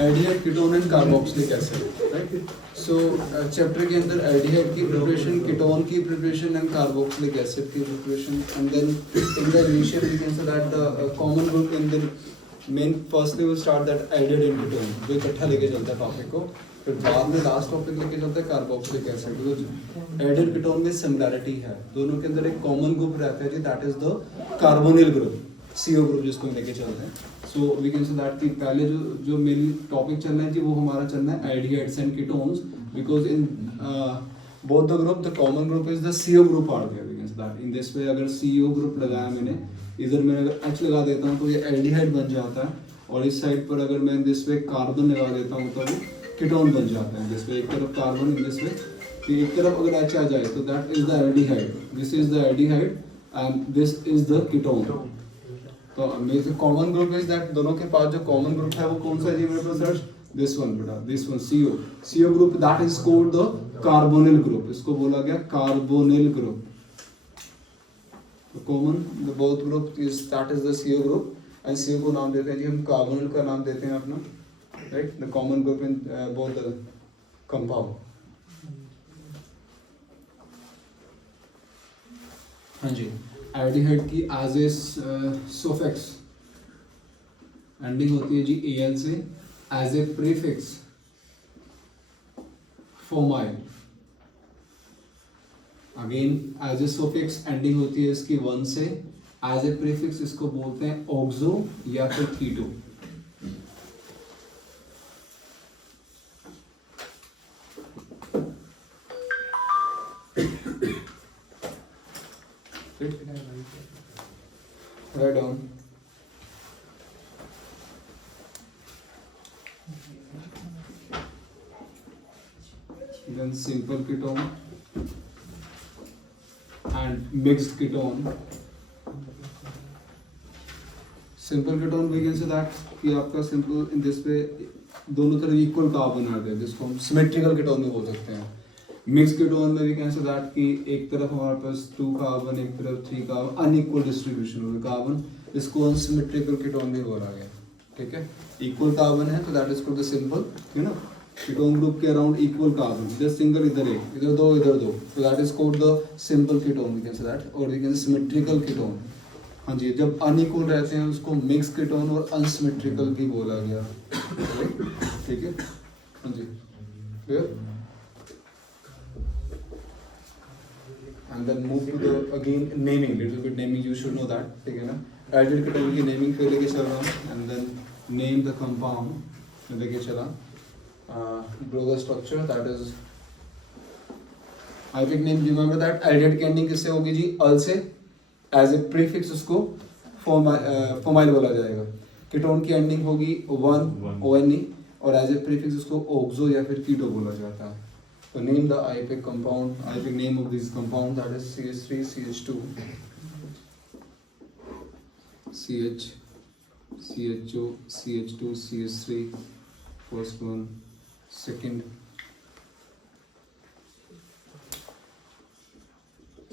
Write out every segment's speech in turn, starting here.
Aldehyde, ketone and carboxylic acid, right. So chapter के अंदर aldehyde की प्रिपरेशन, कीटोन की प्रिपरेशन एंड कार्बोक्सिलिक एसिड की preparation, and then in the initial we can say that the common group in the main firstly will start that aldehyde and ketone, जो इकट्ठा लेके चलता है टॉपिक को, फिर बाद में लास्ट टॉपिक लेके चलता है carboxylic acid, because aldehyde ketone में सिमिलैरिटी है, दोनों के अंदर एक कॉमन ग्रुप रहता है जी, that is the carbonyl group, CO group जिसको हम लेके चलते हैं। So we can say that कि पहले जो मेन टॉपिक चल रहा है जी, वो हमारा चल रहा है aldehydes and ketones, because in both the group the common group is the CO group are there, we can say that in this way. अगर CO ग्रुप लगाया मैंने, इधर मैं अगर H लगा देता हूँ तो ये एल्डिहाइड बन जाता है, और इस साइड पर अगर मैं दिस वे कार्बन लगा देता हूँ तो वो कीटोन बन जाता है। दिस वे एक तरफ कार्बन, इन दिस वे, तो एक तरफ अगर H आ जाए तो that is the aldehyde, this is the aldehyde and this is the ketone. तो मेरे कॉमन ग्रुप इज दैट, दोनों के पास जो कॉमन ग्रुप है वो कौन सा है मेरे पास? दिस वन बेटा, this one CO group, that is called the carbonyl group, इसको बोला गया carbonyl group. Common the both group is that is the CO group, and CO को नाम देते हैं जी हम, कार्बोनिल का नाम देते हैं अपना, right, the common group in both the compound. हाँ जी, एल्डिहाइड की एज ए सुफिक्स एंडिंग होती है जी AL से, as a prefix formyl, again as a suffix ending होती है इसकी 1 से, एज ए प्रीफिक्स इसको बोलते हैं ऑक्सो या फिर कीटो। Write down. Then simple ketone and mixed ketone. Simple ketone we can say that कि आपका simple in this way दोनों तरफ equal कार्बन आ गए, जिसको हम symmetrical ketone भी बोल सकते हैं। मिक्स कीटोन में भी कैन से दैट कि एक तरफ हमारे पास 2 कार्बन, एक तरफ 3 कार्बन, अनइक्वल डिस्ट्रीब्यूशन हो कार्बन, इसको अनसिमेट्रिकल कीटोन भी बोला गया, ठीक है। इक्वल कार्बन है तो that is called the simple, ठीक है ना। कीटोन ग्रुप के अराउंड इक्वल कार्बन, इधर सिंगल, इधर एक, इधर दो, इधर दो, तो that is called the simple ketone, we can say that, और we can say symmetrical ketone. हाँ जी, जब अनइक्वल रहते हैं उसको मिक्स कीटोन और अनसिमेट्रिकल भी बोला गया, ठीक है। हाँ जी, clear. And then move to the again naming, little bit naming, you should know that, ठीक है ना। एल्डिहाइड कीटोन की नेमिंग पे लेके चल रहा हूँ, and then name the compound लेके चला, draw the structure, that is I will name, remember that aldehyde की एंडिंग किससे होगी जी? अल से, एज ए प्रीफिक्स उसको फॉर्माइल बोला जाएगा। कीटोन की एंडिंग होगी 1 ONE, और एज ए प्रीफिक्स उसको ऑक्सो या फिर कीटो बोला जाता है। So name the IUPAC compound, IUPAC name of this compound, that is CH3, CH2, CH, CHO, CH2, CH3, first one, second,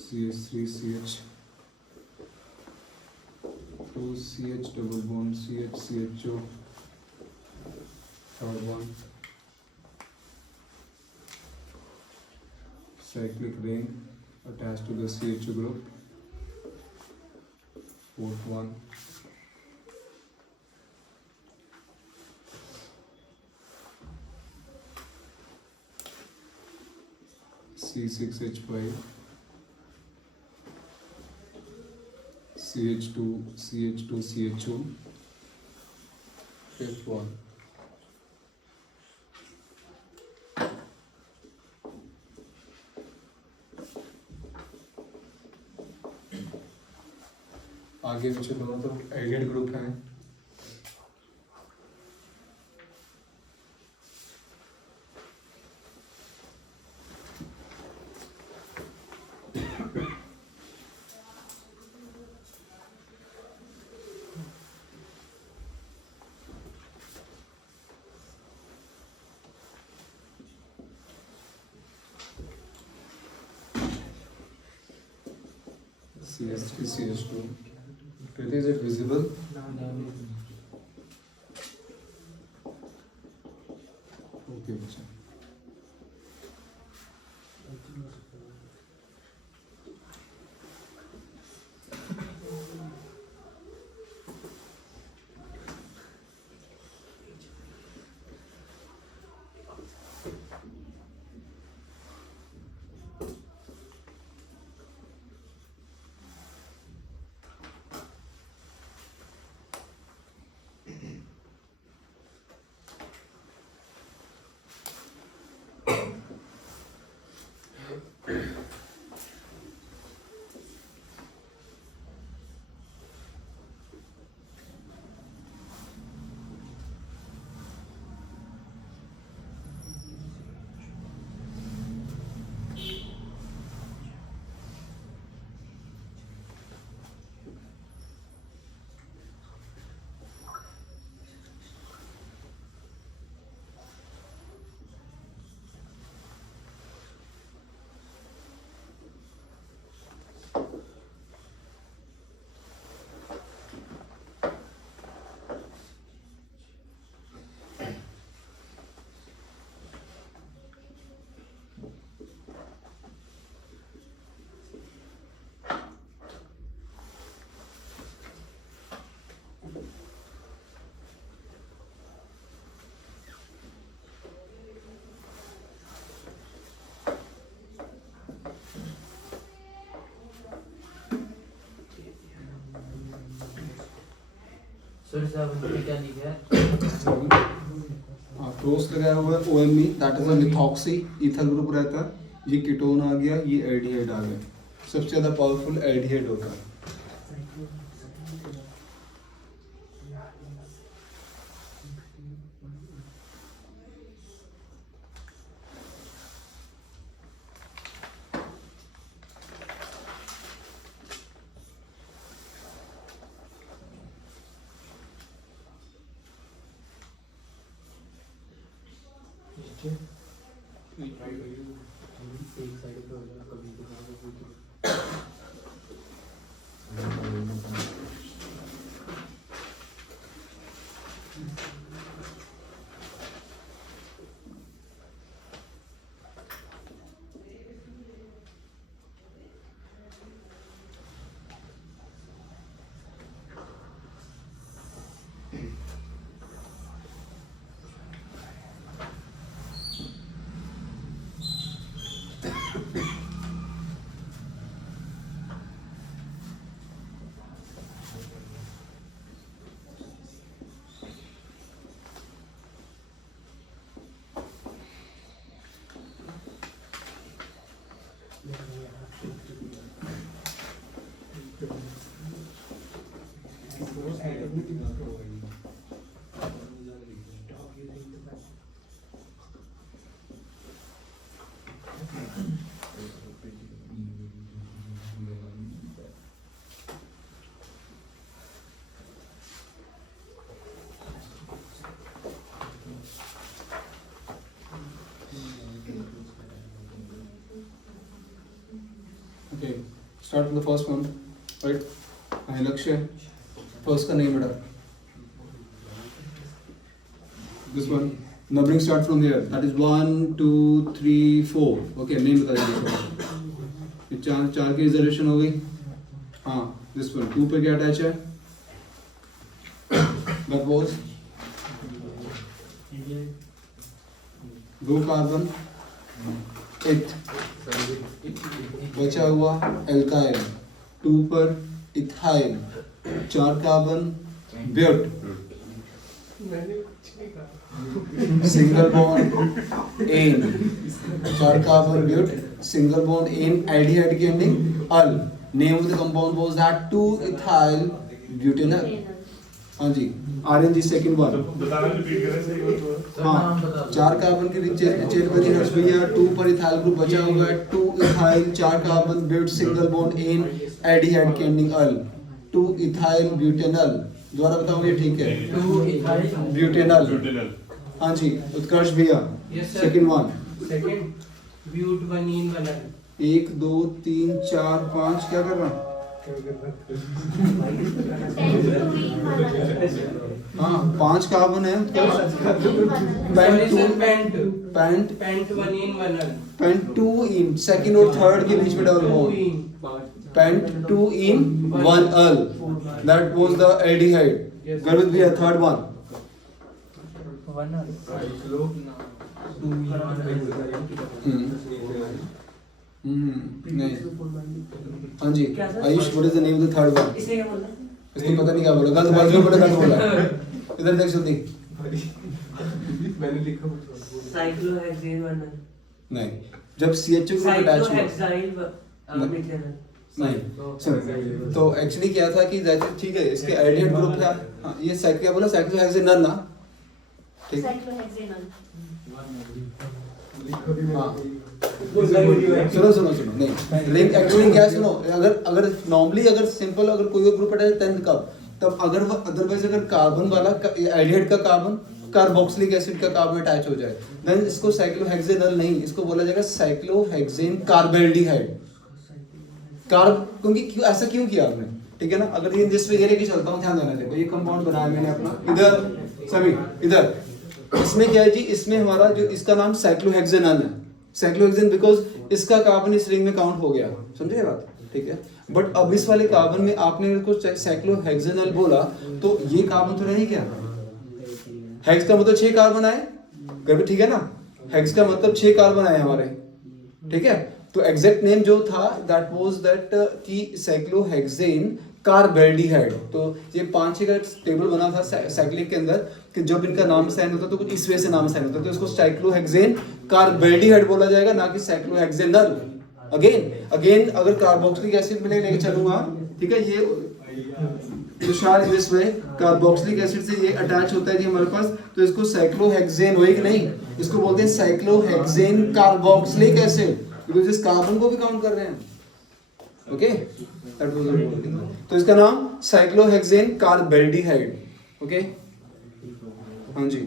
CH3, CH, 2, CH double bond, CH, CHO, third one, cyclic ring attached to the CHO group, fourth one, C6H5, CH2, CH2, CHO, fifth one. आगे पीछे दोनों तरफ aldehyde group हैं। CH3, CH2. Is it visible? Okay बच्चा। Sir साहब ने क्या लिखा है? क्रॉस लगाया हुआ है OMe, that is a methoxy ethyl group रहता है, ये कीटोन आ गया, ये एल्डिहाइड आ गया। सबसे ज्यादा पावरफुल एल्डिहाइड होता है। एक साइड पे हो जाए कभी Okay, start with the first one, right? लक्ष्य first का नहीं बेटा, this one. Numbering start from here. That is 1, 2, 3, 4. Okay, name बता दीजिए। ये चार की रिजर्वेशन हो गई। हाँ, this one 2 पे क्या अटैच है? That was 2 कार्बन, इथ बचा हुआ एल्काइल, 2 पर ethyl, 4 carbon but, single bond ane, 4 carbon but, single bond ane, aldehyde की ending al. Name of the compound was that 2 ethyl butanal. हाँ जी, RNG सेकंड वन। हाँ, 4 कार्बन की चेन बनी हर्ष भैया, 2 पर इथाइल ग्रुप बचा हुआ है, 2 ethyl, 4 carbon but, single bond ane, aldehyde की एंडिंग अल, 2 इथाइल ब्यूटेनल। दोबारा बताओगे ठीक है? 2 इथाइल ब्यूटेनल। हाँ जी, उत्कर्ष भैया सेकंड वन। सेकंड ब्यूट बनीन बनल। 1 2 3 4 5 क्या कर रहा? हाँ 5 कार्बन है pent 1 in 1 al. Pent 2 en second और थर्ड के बीच में double bond pent 2 in 1 al that was the aldehyde Garud bhaiya third one 1 al. नहीं हाँ जी Ayush what is the name of the third one इसने क्या बोला? इसको पता नहीं क्या बोला गलत बाजू में बोला गलत बोला इधर देख जल्दी मैंने लिखा साइक्लोहेक्सेन 1 al. नहीं जब CHO ग्रुप अटैच हुआ साइक्लोहेक्साइल मिथेनॉल. नहीं सुन तो एक्चुअली क्या था कि जैसे ठीक है इसके एल्डिहाइड ग्रुप था हाँ, ये साइक्लो क्या बोला साइक्लोहेक्सेनल ना ठीक साइक्लोहेक्सेनल. हाँ सुनो सुनो सुनो नहीं लिंक एक्चुअली क्या है सुनो अगर अगर नॉर्मली अगर सिंपल अगर कोई ग्रुप अटैच 10 कब तब अगर वो अदरवाइज अगर कार्बन वाला एल्डिहाइड का कार्बन कार्बोक्सिलिक एसिड का कार्बन अटैच हो जाए देन इसको साइक्लोहेक्सेनल नहीं इसको बोला जाएगा साइक्लोहेक्सेन कार्बेल्डिहाइड कार्ब क्योंकि क्यों ऐसा क्यों किया आपने ठीक है ना अगर ये जिस ये लेके चलता हूँ ध्यान देना देखो ये कंपाउंड बनाया मैंने अपना इधर सभी इधर इसमें क्या है जी इसमें हमारा जो इसका नाम साइक्लोहेक्सेनल है साइक्लोहेक्सेन बिकॉज इसका कार्बन इस रिंग में काउंट हो गया समझे ये बात ठीक है बट अब इस वाले कार्बन में आपने मेरे को साइक्लोहेक्सेनल बोला तो ये कार्बन तो नहीं क्या हेक्स का मतलब 6 कार्बन आए कभी ठीक है ना हेक्स का मतलब 6 कार्बन आए हमारे ठीक है तो एग्जैक्ट नेम जो था दैट वाज दैट की साइक्लोहेक्सेन कार्बेल्डिहाइड तो ये 5-6 का टेबल बना था साइक्लिक के अंदर कि जब इनका नाम साइन होता तो कुछ इस वे से नाम साइन होता तो इसको साइक्लोहेक्सेन कार्बेल्डिहाइड बोला जाएगा ना कि साइक्लोहेक्सेनल अगेन अगर कार्बोक्सिलिक एसिड में लेके चलूंगा ठीक है ये Tushar this way carboxylic acid से ये अटैच होता है जी हमारे पास तो इसको साइक्लोहेक्सेन होए कि नहीं इसको बोलते हैं साइक्लोहेक्सेन कार्बोक्सिलिक एसिड बिकॉज़ इस कार्बन को भी काउंट कर रहे हैं ओके दैट वाज तो इसका नाम साइक्लोहेक्सेन कार्बेल्डिहाइड ओके हाँ जी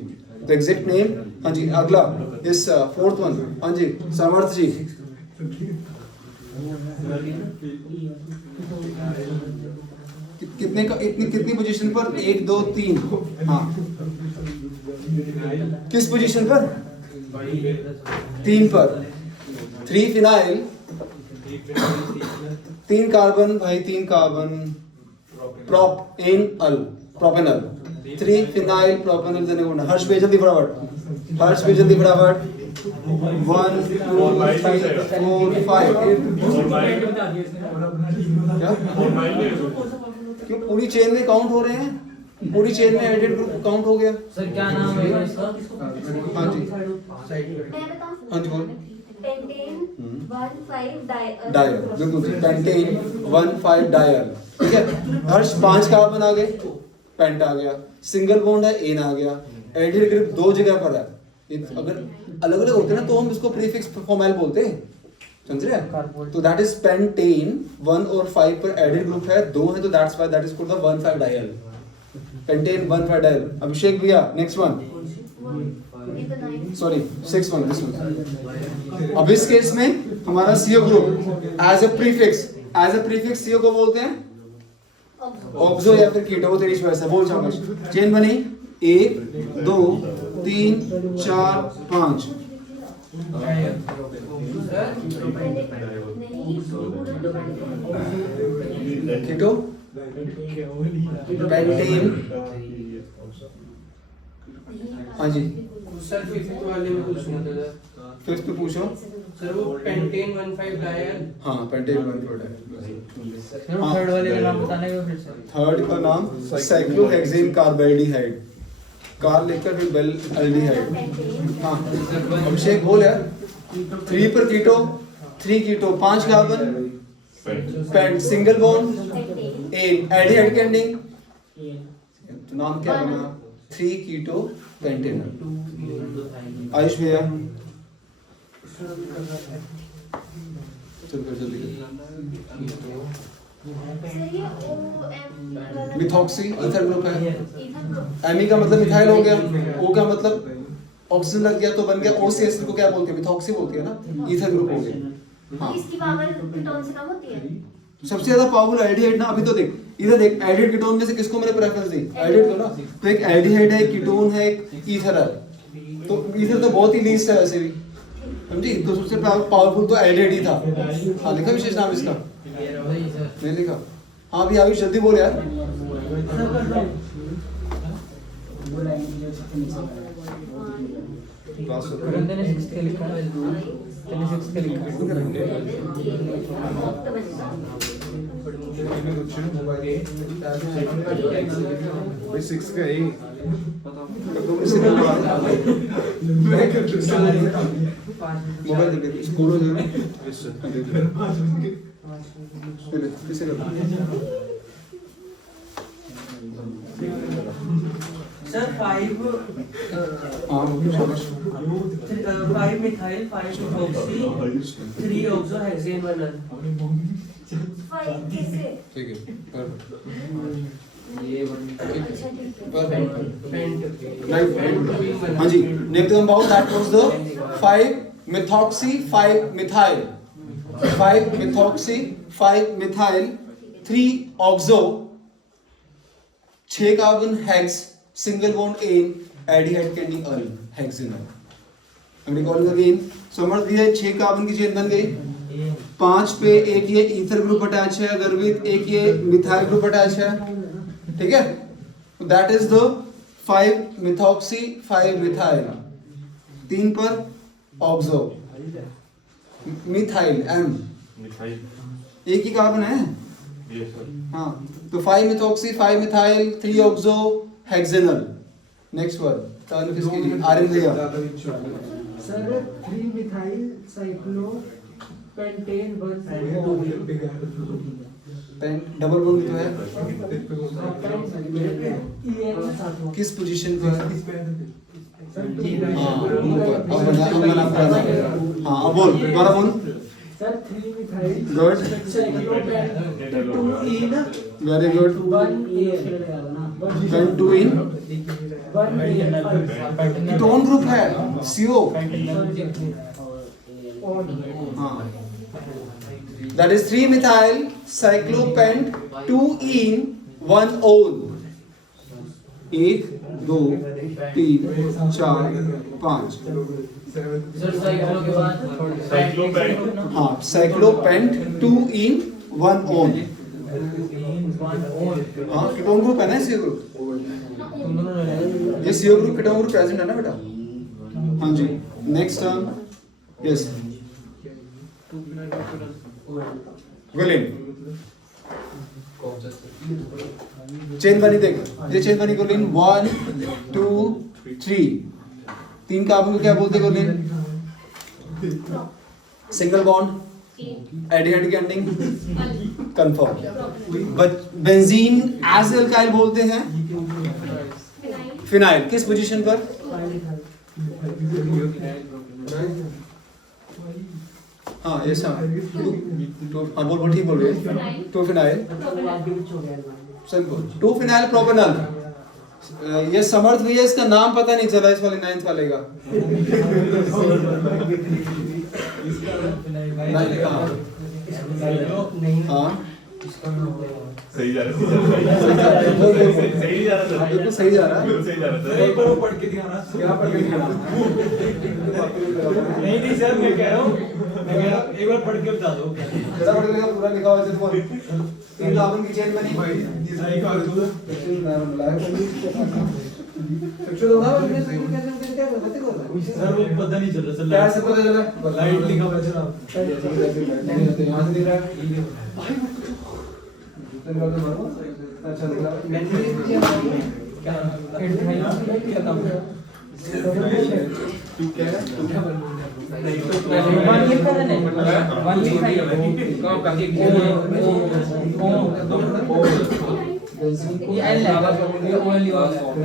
द एग्जैक्ट नेम हाँ जी अगला इस फोर्थ वन हाँ जी समर्थ जी कितने का इतनी कितनी पोजीशन पर 1 2 3 हाँ किस पोजीशन पर 3 पर 3 फिनाइल 3 कार्बन भाई 3 कार्बन प्रोपेनल 3 फिनाइल प्रोपेनल देने को हर्ष पे जल्दी फटाफट 1 2 3 4 5 क्या क्यों पूरी चेन में काउंट हो रहे हैं पूरी चेन में एडिट ग्रुप काउंट हो गया सर क्या नाम है इसका हाँ जी हाँ जी बोल पेंटेन 1,5 डायल बिल्कुल जी पेंटेन 1,5 डायल ठीक है हर्ष 5 कार्बन आ गए पेंट आ गया सिंगल बॉन्ड है एन आ गया एडिट ग्रुप 2 जगह पर है अगर अलग अलग होते ना तो हम इसको प्रीफिक्स फॉर्मैल बोलते हैं समझ रहे हैं तो दैट इज पेंटेन 1 और 5 पर एडिड ग्रुप है 2 है तो that's why that is called the 1,5 diol pentane 1,5 diol Abhishek भैया next one sorry 6 one this one अब इस केस में हमारा CO group as a prefix CO को बोलते हैं ऑक्सो या फिर कीटो तेरी चॉइस है बोल शाबाश चेन बनी 1 2 3 4 5 कीटो पेंटेन हाँ जी सर फिफ्थ वाले में पूछना था फिफ्थ पे पूछो सर वो पेंटेन 1,5 डायल हाँ पेंटेन 1,5 डायल सर थर्ड वाले का नाम बताने का फिर से थर्ड का नाम साइक्लोहेक्सेन कार्बेल्डिहाइड कार लेकर फिर बेल एल्डिहाइड हाँ अभिषेक बोल यार 3 पर keto 3 keto 5 carbon pent single bond aldehyde के एंडिंग तो नाम क्या बना 3 कीटो पेंटेनल आयुष भैया चल कर जल्दी मिथॉक्सी ईथर ग्रुप है एमी का मतलब मिथाइल हो गया ओ का मतलब ऑक्सीजन लग गया तो बन गया OCS को क्या बोलते हैं मिथॉक्सी बोलती है ना ईथर ग्रुप हो गया हाँ इसकी पावर कीटोन से कम होती है सबसे ज्यादा पावरफुल एल्डिहाइड ना अभी तो देख इधर देख एडिड कीटोन में से किसको मैंने प्रेफरेंस दी, एडिड को ना। तो एक एल्डिहाइड है, कीटोन है, एक ईथर है। तो ईथर तो बहुत ही लीस्ट है वैसे भी, समझी। तो सबसे पावरफुल तो एल्डिहाइड ही था। हाँ लिखा विशेष नाम इसका, नहीं लिखा। हाँ भी आयुष जल्दी बोल यार। भाई 6 का ही मोबाइल दे स्कूल हो जाएगा किसे करना Sir, 5 हाँ शाबाश 5 methyl, 5 methoxy, 3 oxohexane, 1 none. ठीक है हाँ जी। Next compound that was the 5 methoxy 5 methyl 5 methoxy 5 methyl 3 oxo 6 carbon hex single bond ane aldehyde कैंडिंग al hexanal. हम रिकॉल अगेन समझ दिया 6 कार्बन की चेन बन गई। 5 पे एक ये ईथर ग्रुप अटैच है, गर्वित एक ये मिथाइल ग्रुप अटैच है, ठीक है। That is the 5 methoxy 5 methyl। 3 पर ऑक्सो मिथाइल एम एक ही कार्बन है। हाँ तो 5 methoxy 5 methyl 3 oxo hexanal। Next word turn किसके लिए आरएन लिया sir 3 methyl cyclopentene pent double bond तो है किस पोजीशन पर। हाँ ऊपर अब बना हाँ अब बोल दोबारा बोल sir 3 methyl good cyclo pent 2 en very good 1 pent 2 en ketone group है CO। हाँ that is 3 methyl cyclopent 2 in 1 ol 1 2 3 4 5 sir cyclo के बाद हाँ cyclopent 2 in 1 ol। हाँ कीटोन ग्रुप है ना CO ग्रुप, ये CO group ketone group present है ना बेटा। हाँ जी नेक्स्ट टर्म यस विलिन चेन बनी देख ये चेन बनी गोलिन 1 2 3 3 कार्बन को क्या बोलते हैं गोलिन सिंगल बॉन्ड एल्डिहाइड की ending confirm. Benzene as alkyl बोलते हैं फिनाइल किस पोजीशन पर। हाँ ये सब हाँ बोल ठीक बोल रहे 2 फिनाइल सिंपल 2 फिनाइल प्रोपेनॉल। ये समर्थ भैया इसका नाम पता नहीं चला इस वाले 9th वाले का। हाँ सही जा रहा बिल्कुल सही जा रहा है। एक बार वो पढ़ के दिखाना क्या पढ़ के दिखाना नहीं सर मैं कह रहा हूँ एक बार पढ़ के बता दो जरा पढ़ के पूरा लिखा हुआ है तो 3 कार्बन की चेन बनी सही कहा तू सर वो पता नहीं चल रहा सर क्या से पता चला लाइट लिखा हुआ चला यहाँ से दिख रहा है अच्छा दिख रहा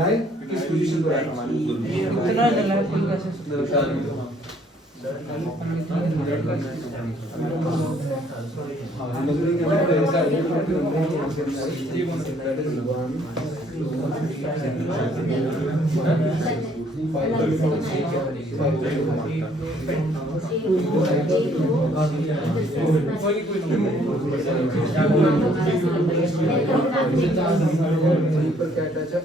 है किस पोजीशन पर है पर क्या अटैच है?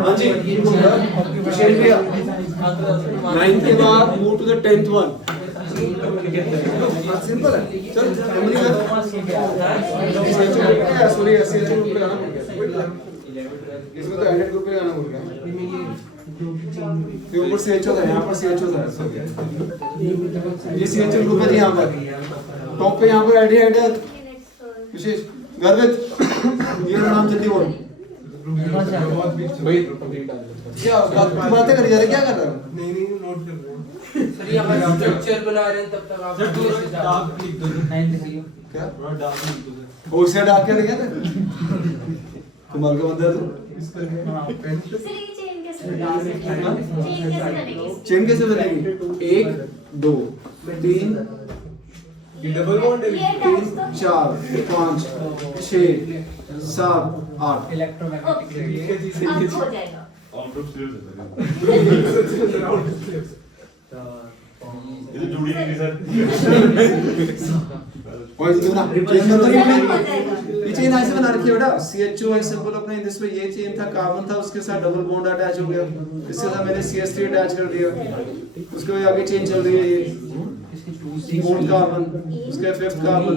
हाँ जी, शेर भैया 9 के बाद move to the 10th one. Simple है, चल मेमोरी कर। सॉरी एसएचओ ग्रुप पे जाना पड़ गया, इसमें तो एडिट ग्रुप पे जाना पड़ गया। ये ऊपर सीएचओ था, यहाँ पर सीएचओ था, ये सीएचओ ग्रुप है जी। यहाँ पर टॉप पे यहाँ पर आईडी है विशेष गर्वित, ये नाम जल्दी बोल। भाई क्या बातें करी जा रहे, क्या कर रहे हो? नहीं नोट कर रहे हैं सर ये हम स्ट्रक्चर बना रहे हैं, तब तक आप डार्क लिख दो क्या डार्क लिख दो वो से डाक क्या लिखा था? कमाल का बंदा है तू। चेन कैसे बनेगी? 1 2 3 डबल बॉन्ड है 3 4 5 6 7 8। ये तो जुड़ी नहीं सर। और ये ना चेन का तो ये चेन ऐसे बना रखी है बेटा। CHO है सिंपल अपने दिस पे ये चेन था, कार्बन था, उसके साथ डबल बॉन्ड अटैच हो गया, इसके साथ मैंने CH3 अटैच कर दिया, उसके बाद आगे चेन चल रही है ये 4th कार्बन, उसके 5th कार्बन,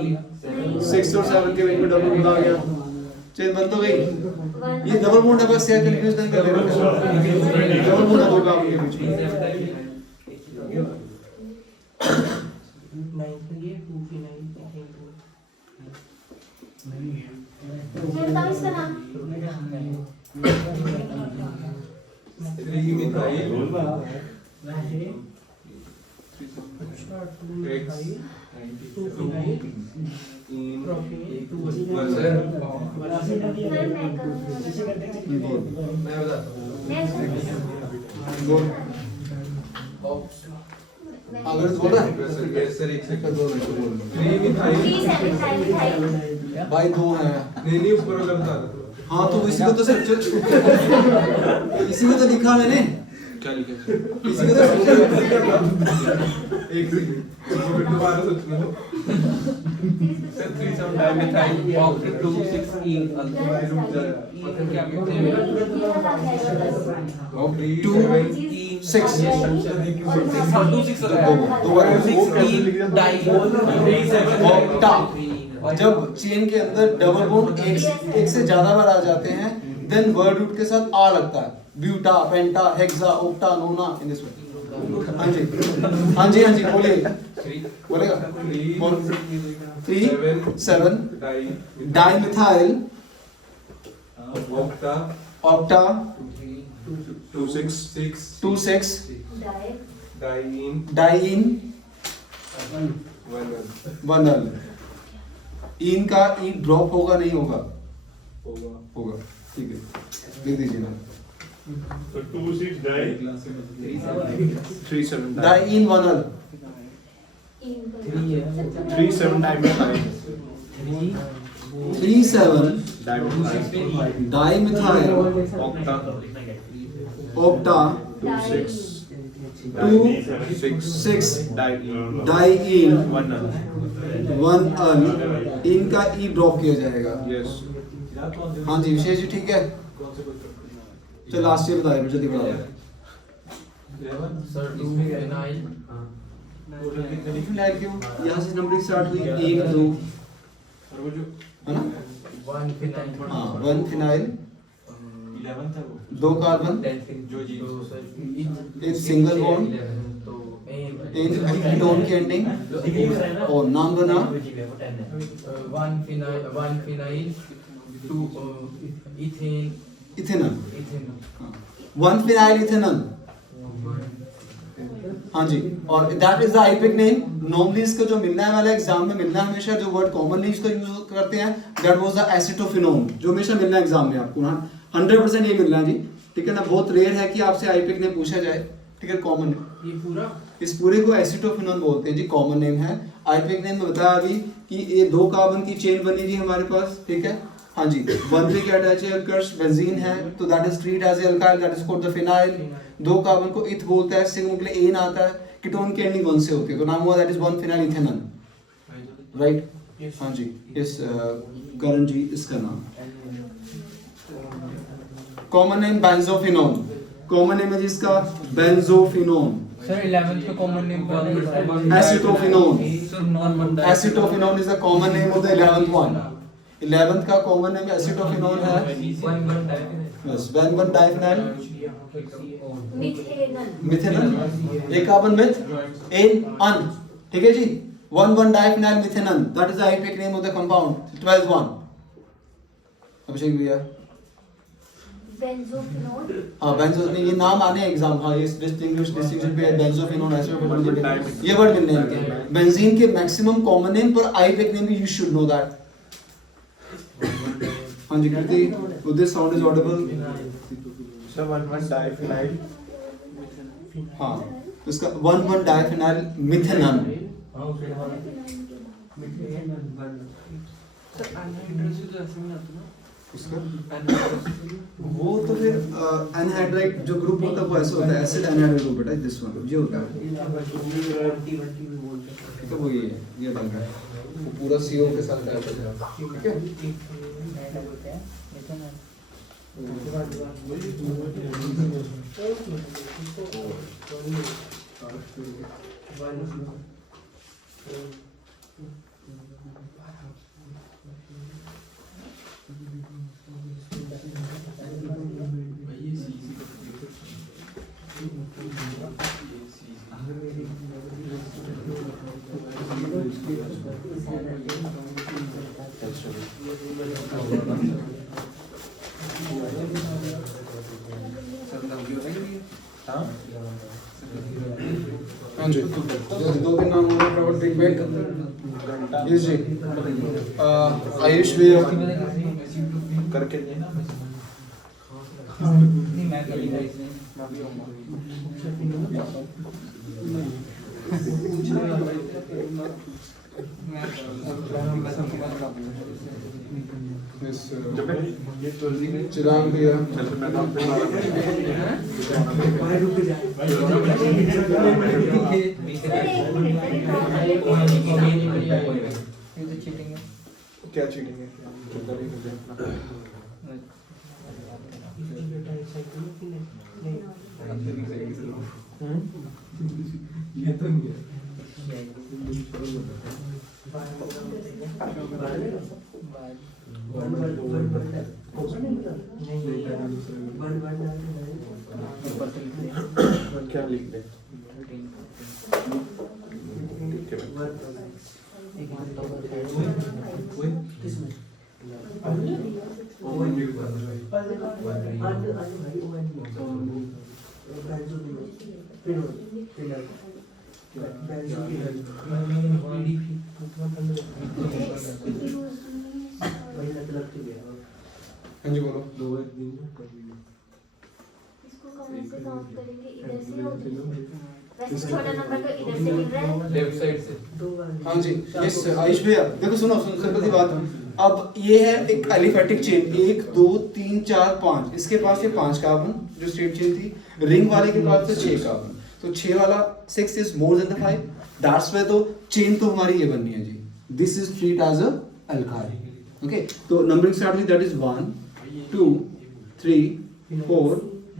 6th और 7th के बीच में डबल बॉन्ड आ गया, चेन बंद हो गई। ये डबल बॉन्ड है, बस यार कंफ्यूज नहीं कर लेना, डबल बॉन्ड है दो कार्बन के बीच में। अगर बोल रहा है सर एक सेकंड भाई दो है। नहीं ऊपर वाला बता दो। हाँ तो इसी को तो सर इसी को तो लिखा मैंने, क्या लिखा इसी को तो एक सेकंड दोबारा सोचना। सर 3 डाइमेथाइल ऑक्टेट 2,6 क्या कहते हैं 2 ऑक्टा। जब चेन के अंदर डबल बॉन्ड एक से ज्यादा बार आ जाते हैं, देन वर्ड रूट के साथ आ लगता है, buta, penta, hexa, octa, nona in this way. हाँ जी हाँ जी हाँ जी बोलिए, बोलेगा 3 7 डाइमिथाइल ऑक्टा 2,6 डाइइन 1 इन का ई ड्रॉप होगा नहीं होगा? होगा, ठीक है लिख दीजिए ना। तो 2,6 di 3 7 diene 1 3 7 dimethyl 3 7 dimethyl dimethyl octa 2,6 diene 1 al. इनका ई ड्रॉप किया जाएगा। यस हाँ जी विशेष जी ठीक है। चल लास्ट ईयर बता रहे जल्दी बता रहे। सर 2 फिनाइल फिनाइल क्यों? यहाँ से नंबरिंग स्टार्ट हुई 1 2 है ना? 1 फिनाइल हाँ 1 फिनाइल 11 था वो 2 कार्बन, जो जी एक सिंगल बॉन्ड, तो एक कीटोन की एंडिंग और नाम बना 1 phenyl 2 ethane ethanol, ethane 1 phenyl ethanol. हाँ जी, और that is the IUPAC name. Normally इसका जो मिलने वाला एग्जाम में मिलना है हमेशा, जो वर्ड कॉमनली इसका यूज करते हैं, दैट वाज द एसिटोफिनोन, जो हमेशा मिलना है एग्जाम में आपको। 100% ये मिलना है जी, ठीक है ना। बहुत रेयर है कि आपसे आईपिक नेम पूछा जाए, ठीक है। कॉमन ये पूरा इस पूरे को एसिटोफिनोन बोलते हैं जी, कॉमन नेम है। आईपिक नेम में बताया अभी कि ये 2 कार्बन की चेन बनी थी हमारे पास, ठीक है। हाँ जी, 1 पे क्या अटैच है? कर्स बेंजीन है, तो that is treat as alkyl, that is called the phenyl. 2 कार्बन को इथ बोलता है, सिग्मा के लिए एन आता है, कीटोन की एंडिंग 1 से होती है, तो नाम हुआ that is 1 phenyl ethanol, right? हाँ जी, इस करण जी इसका नाम। Common name benzophenone, common name है जिसका बेंजोफिनोन। सर 11th का common name acetophenone, acetophenone acetophenone is the common name of the 11th one। 11th का कॉमन नेम एसिटोफिनोन है। यस, 1,1 डाइफिनाइल मिथेनॉल, एक कार्बन विथ एन अन, ठीक है जी। 1,1 diphenyl methanol, that is the IUPAC name of the compound. 12th one, अभिषेक भैया। Benzophenone, हाँ, banjo में ये नाम आने एग्जाम, हाँ, ये डिस्टिंक्शन पे बेंजोफिनोन, एसिटोफिनोन, ये वर्ड मिलने हैं इनके। बेंजीन के मैक्सिमम कॉमन नेम पर आइयूपीएक नेम भी यू शुड नो दैट। हाँ जी, Kriti, this sound is audible. Sir 1,1 diphenyl, हाँ, तो इसका 1,1 डाइफिनाइल मिथेनॉल। उसका वो तो फिर एनहाइड्राइड जो ग्रुप होता है वो ऐसे होता है, एसिड एनहाइड्राइड ग्रुप बेटा, दिस वन ये होता है, ठीक है, वो ये बन रहा है, वो पूरा CO के साथ ऐड हो जाएगा, ठीक है। हाँ जी, 2-3 नाम हो रहे ड्रिंक बैक। यस जी, आयुष भैया करके नहीं, मैं कभी नहीं चिराग भैया, क्या चीटिंग है? ये तो नहीं है। क्या लिख दे? हाँ जी बोलो। इसको कहाँ से काउंट करेंगे? इधर से या उधर से? वैसे छोटा नंबर तो इधर से गिन रहा है। लेफ्ट साइड से। हाँ जी, यस आयुष भैया, देखो सुनो सिंपल सी बात। अब ये है एक एलिफेटिक चेन, 1 2 3 4 5, इसके पास ये 5 कार्बन जो स्ट्रेट चेन थी, रिंग वाले के पास से 6 कार्बन, तो 6 वाला 6 is more than the 5, that's why तो चेन तो हमारी ये बननी है जी, this is treat as a alkyl. Okay, तो numbering start with that is 1 2 3 4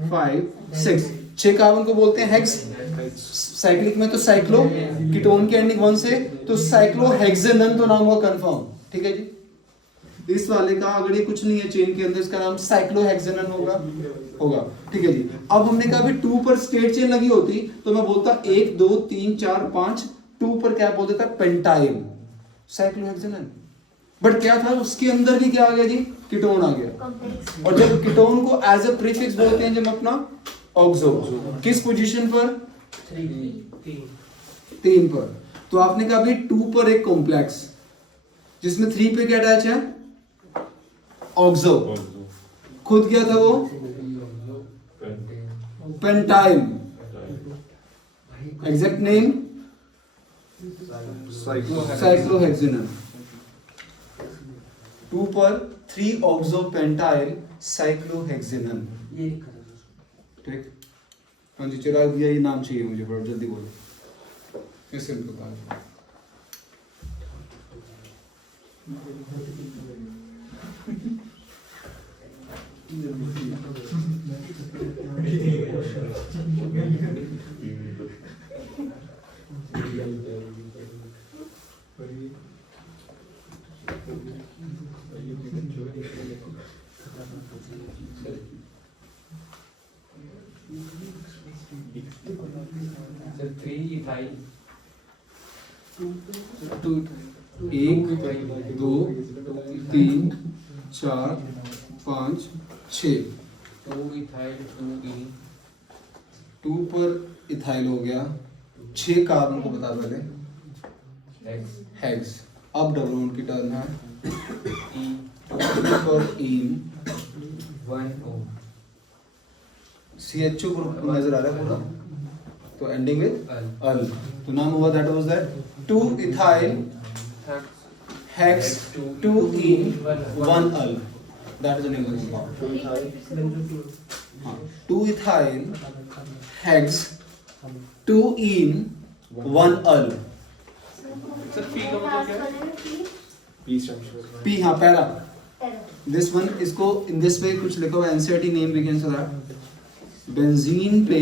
5 6, 6 carbon को बोलते हैं हेक्स, साइक्लिक में तो साइक्लो, कीटोन के एंडिंग 1 से तो साइक्लोहेक्सेनन, तो नाम हुआ कंफर्म, ठीक है जी। इस वाले का अगर ये कुछ नहीं है चेन के अंदर, इसका नाम साइक्लोहेक्सेनन होगा, ठीक है जी। अब हमने कहा 2 पर स्ट्रेट चेन लगी होती तो मैं बोलता 1 2 3 4 5, 2 पर क्या बोल देता पेंटाइल, साइक्लोहेक्सेनन। बट क्या था उसके अंदर भी क्या आ गया जी, कीटोन आ गया, और जब कीटोन को एज अ प्रीफिक्स बोलते हैं जब अपना ऑक्सो, किस पोजीशन पर? 3 पर। तो आपने कहा भी 2 पर एक कॉम्प्लेक्स जिसमें 3 पे क्या अटैच है, ऑक्सो, खुद क्या था वो, पेंटाइल, एग्जैक्ट नेम साइक्लोहेक्सेनन। 2 पर 3-oxopentyl cyclohexanone. ये लिखा था उसमें। ठीक, हाँ जी चिराग भैया ये नाम चाहिए मुझे, बड़ा जल्दी बोलो। कैसे इनको कहा सर 3 इथाइल टू, 1 2 3 4 5 6 2 इथाइल 2 इन 2 पर इथाइल हो गया, 6 कार्बन को बता पहले एक्स हेक्स। अब डबल बॉन्ड की टर्न है ई 2 पर इन 1 ओ CHO ग्रुप नजर आ रहा है पूरा, तो एंडिंग विद अल अल, तो नाम हुआ that was that 2 ethyl hex 2 en 1 al, that is the name of the compound. हाँ, 2 ethyl hex 2 en 1 al. Sir P का मतलब क्या है? पीस अंशुर पी, हाँ पैरा, दिस वन, इसको इन दिस वे कुछ लिखा हुआ NCERT name we can say that benzene पे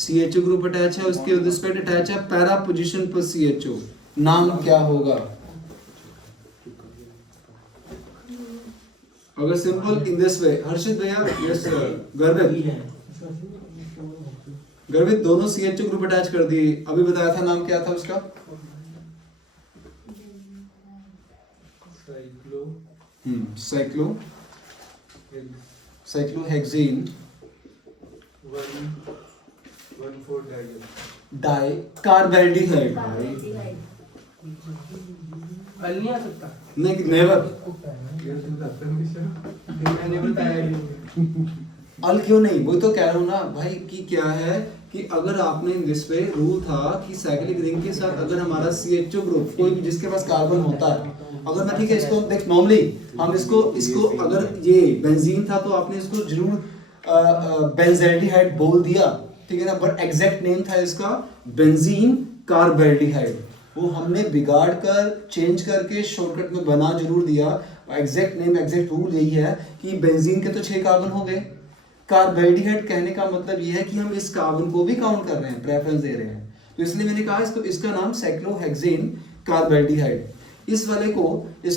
CHO ग्रुप अटैच है, उसके दिस पे अटैच है पैरा पोजीशन पर CHO, नाम क्या होगा? अगर सिंपल इन दिस वे, हर्षित भैया, यस गर्वित दोनों CHO ग्रुप अटैच कर दिए, अभी बताया था नाम क्या था उसका? Cyclo cyclohexane 1,4 di carbaldehyde. Al नहीं आ सकता। नहीं, नेवर। मैंने बताया नहीं। अल क्यों नहीं, वही तो कह रहा हूँ ना भाई कि क्या है कि अगर आपने दिस पे रूल था कि साइक्लिक रिंग के साथ अगर हमारा CHO ग्रुप कोई भी जिसके पास कार्बन होता है, अगर मैं ठीक है इसको देख, नॉर्मली हम इसको अगर ये बेंजीन था तो आपने इसको जरूर बेंजल्डिहाइड बोल दिया, ठीक है ना, बट एग्जैक्ट नेम था इसका बेंजीन कार्बेल्डिहाइड। वो हमने बिगाड़ कर चेंज करके शॉर्टकट में बना जरूर दिया, एग्जैक्ट नेम एग्जैक्ट रूल यही है कि बेंजीन के तो 6 कार्बन हो गए, कार्बेल्डिहाइड कहने का मतलब ये है कि हम इस कार्बन को भी काउंट कर रहे हैं, प्रेफरेंस दे रहे हैं, तो इसलिए मैंने कहा इसका नाम साइक्लोहेक्सेन कार्बेल्डिहाइड। इसको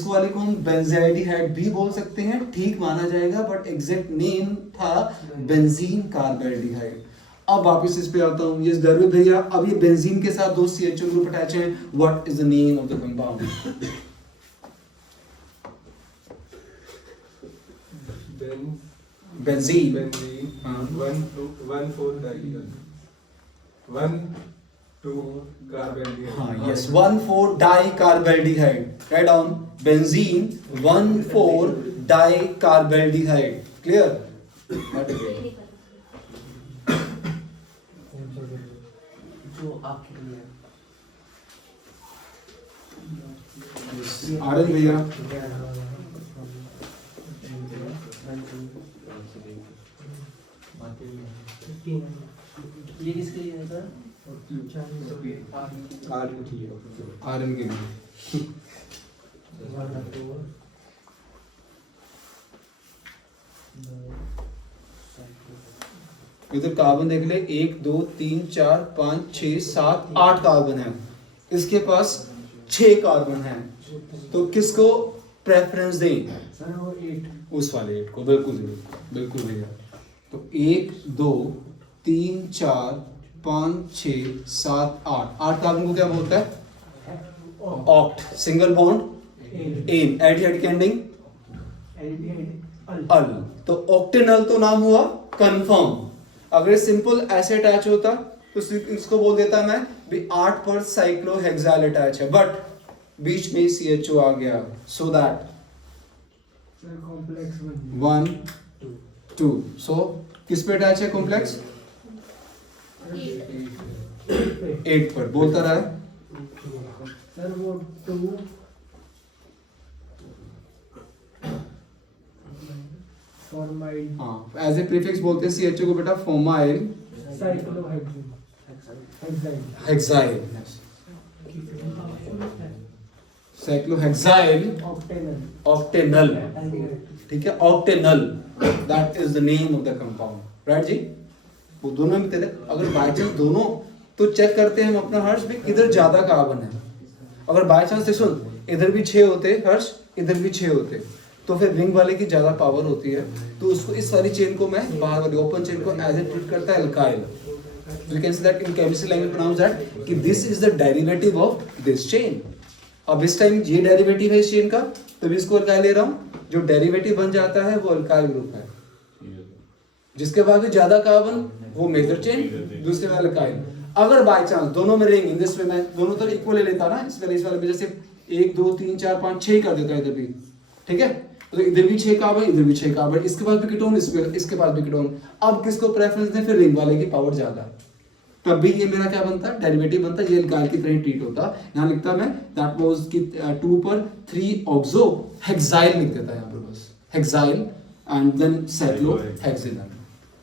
वाले को हम बेंजाइडिहाइड भी बोल सकते हैं, ठीक माना जाएगा, बट एग्जैक्ट नेम था बेंजीन कार्बेल्डिहाइड। अब वापस इस पे आता हूँ, ये गर्वित भैया, अब ये बेंजीन के साथ 2 CHO ग्रुप अटैच हैं, what is the name of the compound? Benzene, हाँ 1,4 डाइल 1,2 कार्बेल्डिहाइड। हाँ yes, 1,4 di carbaldehyde, right down benzene 1,4 di carbaldehyde, clear? जो आखिर में आनंद भैया, ये किसके लिए है सर? आर्यन के लिए। इधर कार्बन देख ले, 1 2 3 4 5 6 7 8 कार्बन है, इसके पास 6 कार्बन है, तो किसको प्रेफरेंस दें? सर वो 8 उस वाले 8 को, बिल्कुल बिल्कुल भैया। तो 1 2 3 4 5 6 7 8 कार्बन को क्या बोलता है? Oct, single bond ane, aldehyde की एंडिंग अल, तो ऑक्टेनल तो नाम हुआ कंफर्म। अगर सिंपल ऐसे अटैच होता तो इसको बोल देता मैं भी 8 पर साइक्लोहेक्साइल अटैच है, बट बीच में CHO आ गया, सो दैट कॉम्प्लेक्स 1 2, सो किस पे अटैच है कॉम्प्लेक्स? 8 पर, बोलता रहा है सर वो 2 फॉर्माइल हाँ एज ए प्रीफिक्स बोलते हैं CHO को बेटा formyl cyclohexene hexyl cyclohexyl octanal ठीक है octanal that is the name of the compound right जी वो दोनों में तेरे अगर बाय चांस दोनों तो चेक करते हैं हम अपना हर्ष भी किधर ज्यादा कार्बन है अगर बाय चांस सुन इधर भी 6 होते हर्ष इधर भी 6 होते तो फिर रिंग वाले की ज्यादा पावर होती है तो उसको इस सारी चेन को मैं बाहर वाली ओपन चेन को एज ए ट्रीट करता है alkyl you can see that in chemistry language pronounce that कि this is the derivative of this chain अब इस टाइम ये डेरिवेटिव है इस चेन का तभी इसको अल्काइल ले रहा हूँ जो डेरिवेटिव बन जाता है वो अल्काइल ग्रुप है जिसके बाद भी ज्यादा कार्बन वो मेजर चेन दूसरे वाला अल्काइल अगर बाय चांस दोनों में रिंग इन दिस वे मैं दोनों तरफ इक्वल ले लेता ना इस वाले में जैसे 1 2 3 4 5 6 कर देता इधर भी ठीक है तो इधर भी 6 कार्बन इधर भी 6 कार्बन इसके पास भी कीटोन इसके पास भी कीटोन अब किसको प्रेफरेंस दें फिर रिंग वाले की पावर ज्यादा है तब भी ये मेरा क्या बनता है डेरिवेटिव बनता है ये अल्काइल की तरह ट्रीट होता यहाँ लिखता मैं दैट वाज कि 2 पर 3 ऑक्सो हेक्साइल लिख देता है यहाँ पर बस हेक्साइल एंड देन साइक्लोहेक्सिनल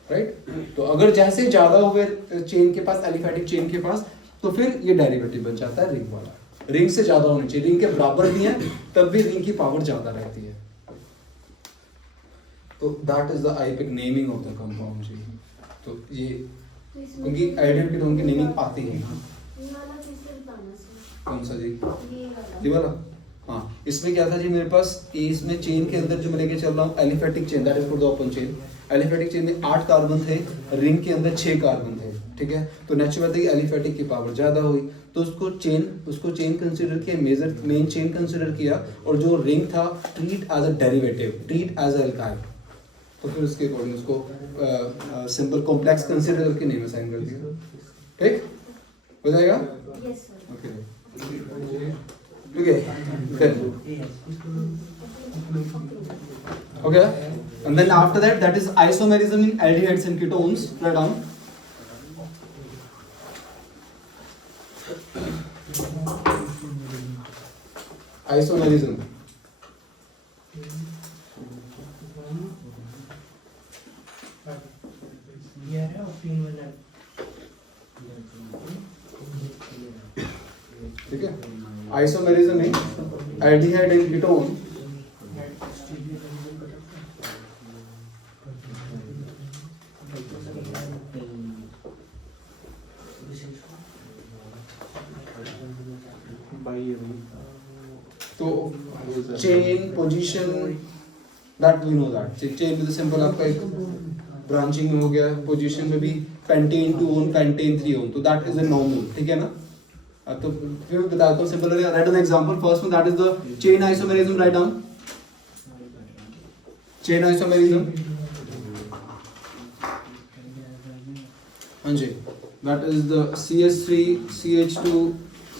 राइट तो अगर जैसे ज्यादा हुए चेन के पास एलिफेटिक चेन के पास तो फिर ये डेरिवेटिव बन जाता है रिंग वाला रिंग से ज्यादा होनी चाहिए रिंग के बराबर भी है तब भी रिंग की पावर ज्यादा रहती है तो that is the IUPAC naming of the compound जी तो ये क्योंकि आइडियल कीटोन की नेमिंग आती है ये वाला कैसे बताना सर कौन सा जी ये वाला वाला हाँ इसमें क्या था जी मेरे पास इसमें चेन के अंदर जो मैं लेके चल रहा हूँ aliphatic chain that is for the open chain aliphatic chain में 8 कार्बन थे रिंग के अंदर 6 कार्बन थे ठीक है तो नेचुरल है एलिफेटिक की पावर ज्यादा हुई तो उसको चेन कंसीडर किया मेन चेन कंसीडर किया और जो रिंग था treat as a derivative treat as a alkyl तो फिर उसके अकॉर्डिंग उसको सिंपल कॉम्प्लेक्स कंसीडर करके नेम असाइन कर दिया ठीक हो जाएगा yes sir okay okay then okay and then after that is isomerism in aldehydes and ketones write down isomerism ये है ऑक्टेनल ठीक है आइसोमेरिज्म में एल्डिहाइड एंड कीटोन तो chain position that we know that chain में तो सिंपल आपका एक ब्रांचिंग हो गया पोजीशन में भी पेंटेन 2 ओन पेंटेन 3 ओन तो दैट इज अ नॉर्मल ठीक है ना तो फिर बताता हूँ simple right down example first में that is the chain isomerism right down chain isomerism हाँ जी that is the CH3 CH2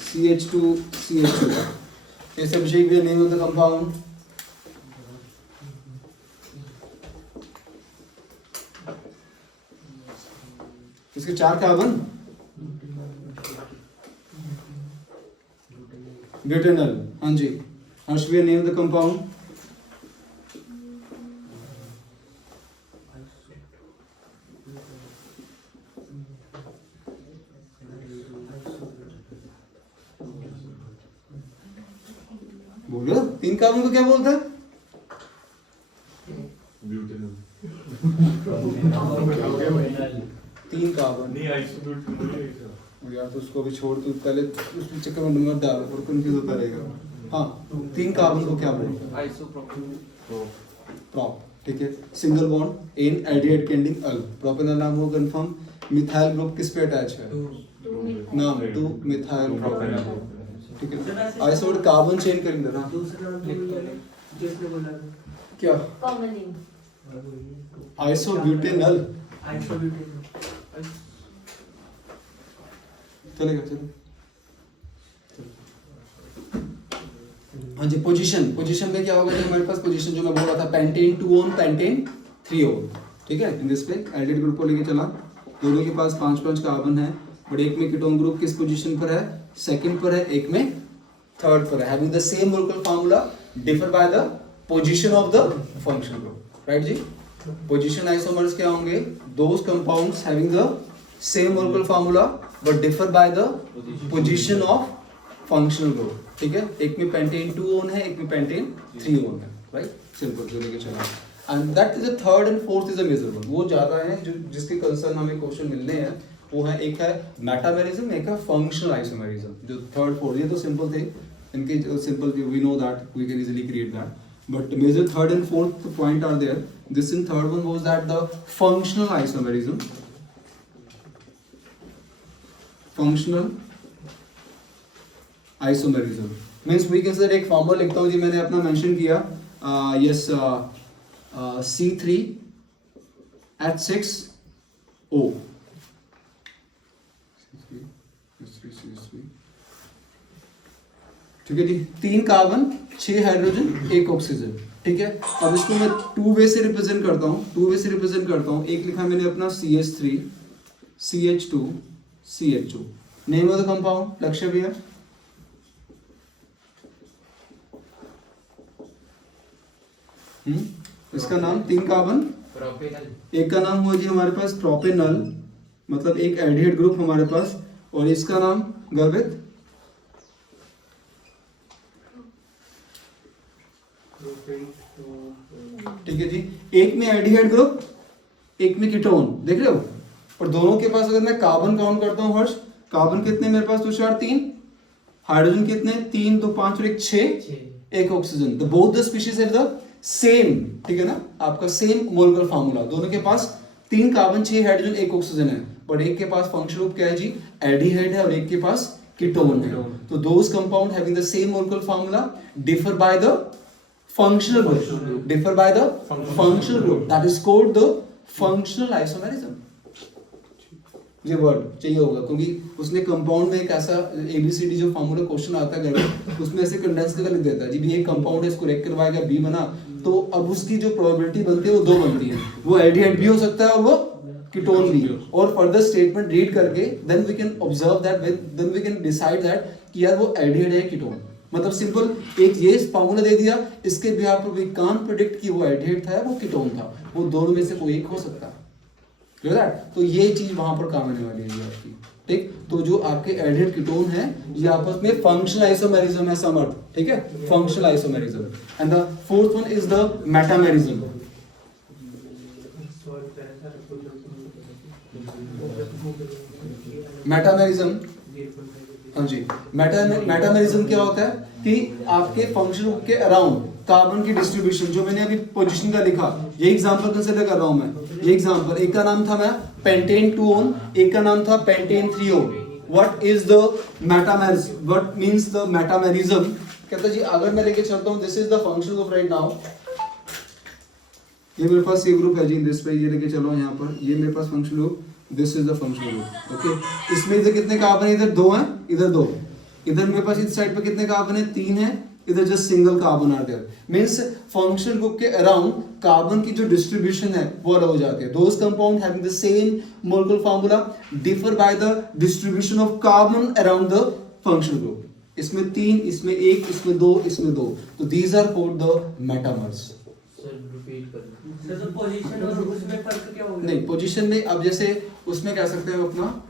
CH2 CH2 this Abhishek will name of the compound इसके 4 कार्बन ब्यूटेनल हाँ जी हर्ष will name the compound बोलो 3 carbon को क्या बोलता है तीन कार्बन नहीं आइसोब्यूटेनल यार तो उसको भी छोड़ तू पहले उस चक्कर में नंबर डाल और कंफ्यूज होता रहेगा हाँ 3 कार्बन को क्या बोलते हैं प्रोप ठीक है single bond in aldehyde कैंडिंग al propanol नाम हो कंफर्म मिथाइल ग्रुप किस पे अटैच है नाम 2 मिथाइल प्रोपेनॉल ठीक है आइसोड कार्बन चेन करेंगे ना दूसरा नाम जिसने बोला क्या कॉमन नेम आइसोब्यूटेनल आइसोब्यूटेनल चलेगा चलो हाँ जी पोजीशन में क्या होगा जो हमारे पास पोजीशन जो मैं बोल रहा था पेंटेन 2 ओन पेंटेन 3 ओन ठीक है इन दिस पे एल्डिहाइड ग्रुप को लेके चला दोनों के पास 5 कार्बन है बट एक में कीटोन ग्रुप किस पोजीशन पर है सेकंड पर है एक में थर्ड पर है having the same molecular formula differ by the position of the functional group right जी पोजीशन आइसोमर्स क्या होंगे? Those compounds having the same molecular formula but differ by the position of functional group, ठीक है? एक में pentane 2 own है, एक में पेंटेन 3 ओन है, राइट? सिंपल, जो लेके चला। And that is the third and fourth is a major one. वो ज्यादा है जो जिसके कंसर्न हमें क्वेश्चन मिलने हैं, वो है एक है मेटामेरिज्म, एक है फंक्शनल आइसोमेरिज्म। जो थर्ड फोर्थ ये तो सिंपल थे, इनके simple we know that we can easily create that, but major third and fourth point are there. This in third one was that the functional isomerism, functional isomerism means we can say एक formula लिखता हूँ जी, मैंने अपना mention किया yes C3H6O, ठीक है जी, 3 carbon 6 hydrogen 1 oxygen, ठीक है? अब इसको मैं 2 वे से रिप्रेजेंट करता हूँ। एक लिखा मैंने अपना CH3 CH2 CH2, name of the compound लक्ष्य भैया। इसका नाम 3 कार्बन, एक का नाम हुआ जी हमारे पास प्रोपेनल, मतलब एक एल्डिहाइड ग्रुप हमारे पास, और इसका नाम गर्भित ठीक है जी। एक में एल्डिहाइड ग्रुप, एक में कीटोन, देख रहे हो? और दोनों के पास अगर मैं कार्बन काउंट करता हूँ हर्ष, कार्बन कितने मेरे पास? तुषार 3, हाइड्रोजन कितने? 3 2 5 और 1 6, एक ऑक्सीजन। तो both the species have the same, ठीक है ना, आपका सेम मोलेकुलर फार्मूला। दोनों के पास 3 कार्बन 6 हाइड्रोजन 1 ऑक्सीजन है, बट एक के पास फंक्शनल ग्रुप क्या है जी? एल्डिहाइड है, और एक के पास कीटोन है। तो those compound having the same molecular formula differ by the functional group, differ by the functional group, that is called the functional isomerism। ये वर्ड चाहिए होगा क्योंकि उसने कंपाउंड में एक ऐसा ABCD जो फार्मूला क्वेश्चन आता है अगर उसमें ऐसे कंडेंस करके लिख देता है जी भी एक कंपाउंड है, इसको रेक करवाएगा B बना, तो अब उसकी जो प्रोबेबिलिटी बनती है वो 2 बनती है, वो एल्डिहाइड भी हो सकता है और वो कीटोन भी। और फर्दर स्टेटमेंट रीड करके then we can observe that, then we can decide that कि यार वो एल्डिहाइड है कीटोन। मतलब सिंपल एक ये फार्मूला दे दिया, इसके बिहार पर वी कांट प्रेडिक्ट कि वो एल्डिहाइड था वो कीटोन था, वो दोनों में से कोई एक हो सकता है, क्लियर है? तो ये चीज वहां पर काम आने वाली है आपकी, ठीक? तो जो आपके एल्डिहाइड कीटोन है ये आपस में फंक्शनल आइसोमेरिज्म है, समझ, ठीक है? Functional isomerism. And the fourth one is the metamerism. Metamerism, हाँ जी, मेटामेरिज्म क्या होता है कि आपके फंक्शन ग्रुप के अराउंड कार्बन की डिस्ट्रीब्यूशन, जो मैंने अभी पोजीशन का लिखा, ये एग्जांपल कंसीडर कर रहा हूं मैं। ये एग्जांपल, एक का नाम था मैं पेंटेन 2 ओन, एक का नाम था pentane 3 own. What is the metamerism, what means the metamerism? कहता जी अगर मैं लेके चलता हूं this is the function group right now, ये मेरे पास ये ग्रुप है जी, दिस पे ये लेके चलो यहाँ पर, ये मेरे पास function group, this is the functional group, okay? इसमें इधर कितने कार्बन है? इधर 2 हैं, इधर 2, इधर मेरे पास इस साइड पे कितने कार्बन है? 3 है, इधर just single carbon are there. Means functional group के अराउंड कार्बन की जो डिस्ट्रीब्यूशन है वो अलग हो जाती है। Those compound having the same molecular formula differ by the distribution of carbon around the functional group. इसमें 3, इसमें 1, इसमें 2, इसमें 2, तो these are called the metamers. Position और उसमें फर्क क्या होगा? नहीं, पोजीशन में अब जैसे उसमें कह सकते हैं अपना,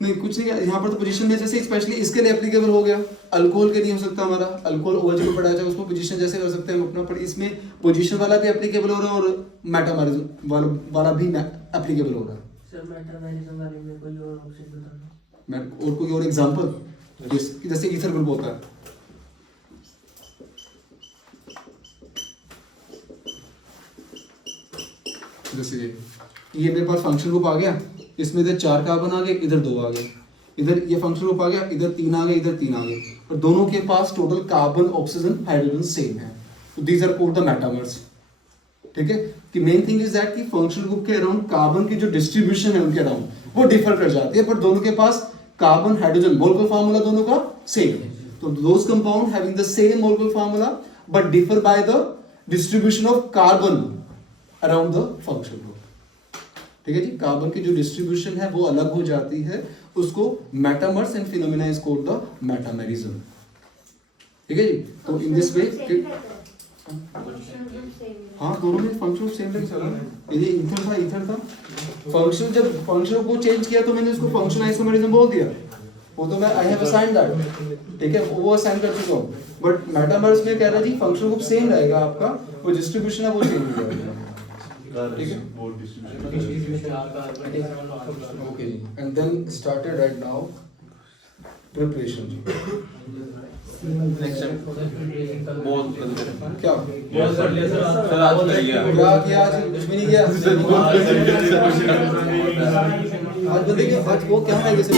नहीं कुछ नहीं, यहाँ पर तो पोजीशन में जैसे स्पेशली इसके लिए एप्लीकेबल हो गया, अल्कोहल के नहीं हो सकता हमारा, अल्कोहल OH को पढ़ा जाए उसमें पोजीशन जैसे कर सकते हैं अपना, पर इसमें पोजीशन वाला भी एप्लीकेबल हो रहा है और मेटामेरिज्म वाला भी एप्लीकेबल हो रहा है। सर मेटामेरिज्म वाले में कोई और ऑप्शन बताना, मैं और कोई और एग्जांपल, जैसे ईथर ग्रुप होता है, जैसे ये मेरे पास फंक्शन ग्रुप आ गया, इसमें इधर 4 कार्बन आ गए, इधर 2 आ गए, इधर ये फंक्शन ग्रुप आ गया, इधर 3 आ गए, इधर 3 आ गए, और दोनों के पास total carbon oxygen hydrogen same है, तो these are called the metamers, ठीक है? कि मेन थिंग इज दैट कि फंक्शनल ग्रुप के अराउंड कार्बन की जो डिस्ट्रीब्यूशन है उनके अराउंड वो डिफर कर जाती है, पर दोनों के पास कार्बन हाइड्रोजन मोलेकुलर फार्मूला दोनों का सेम है। तो those compound having the same molecular formula but differ by the distribution of carbon around the functional group, ठीक है जी? कार्बन की जो डिस्ट्रीब्यूशन है वो अलग हो जाती है, उसको metamers and phenomena is called the metamerism, ठीक है जी? तो इन दिस वे फंक्शन जब सेम हाँ दोनों में फंक्शन सेम लेके चला ना। ये इथर था फंक्शन, जब फंक्शन को चेंज किया तो मैंने उसको फंक्शन आइसोमेरिज्म बोल दिया, वो तो मैं आई हैव असाइंड दैट, ठीक है, वो असाइन कर चुका हूँ। बट मेटामर्स में कह रहा है जी फंक्शन ग्रुप सेम रहेगा आपका, वो डिस्ट्रीब्यूशन है वो चेंज हो जाएगा, ठीक है। बोर्ड डिस्ट्रीब्यूशन ओके जी, and then started right now preparation जी। बहुत क्या कर लिया सर आज कर लिया क्या किया आज? कुछ भी नहीं किया आज बंदे के आज वो क्या है जैसे